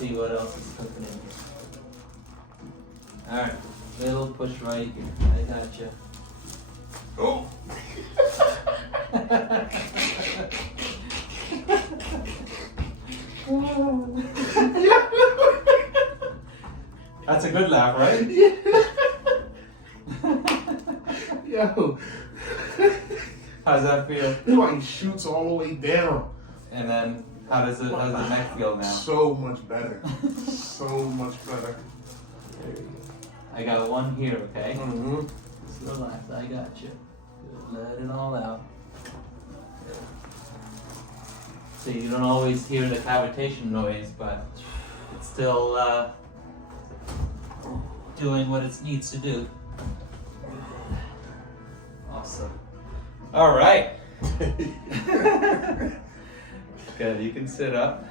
see what else is cooking in here. Alright, little push right here. I got you. Oh! That's a good laugh, right? Yo. How's that feel? It like shoots all the way down. And then how does the neck feel now? So much better. So much better. There you go. I got one here, okay? Mm-hmm. Just relax, I got you. Just let it all out. So you don't always hear the cavitation noise, but it's still doing what it needs to do. Awesome. All right. Good, you can sit up.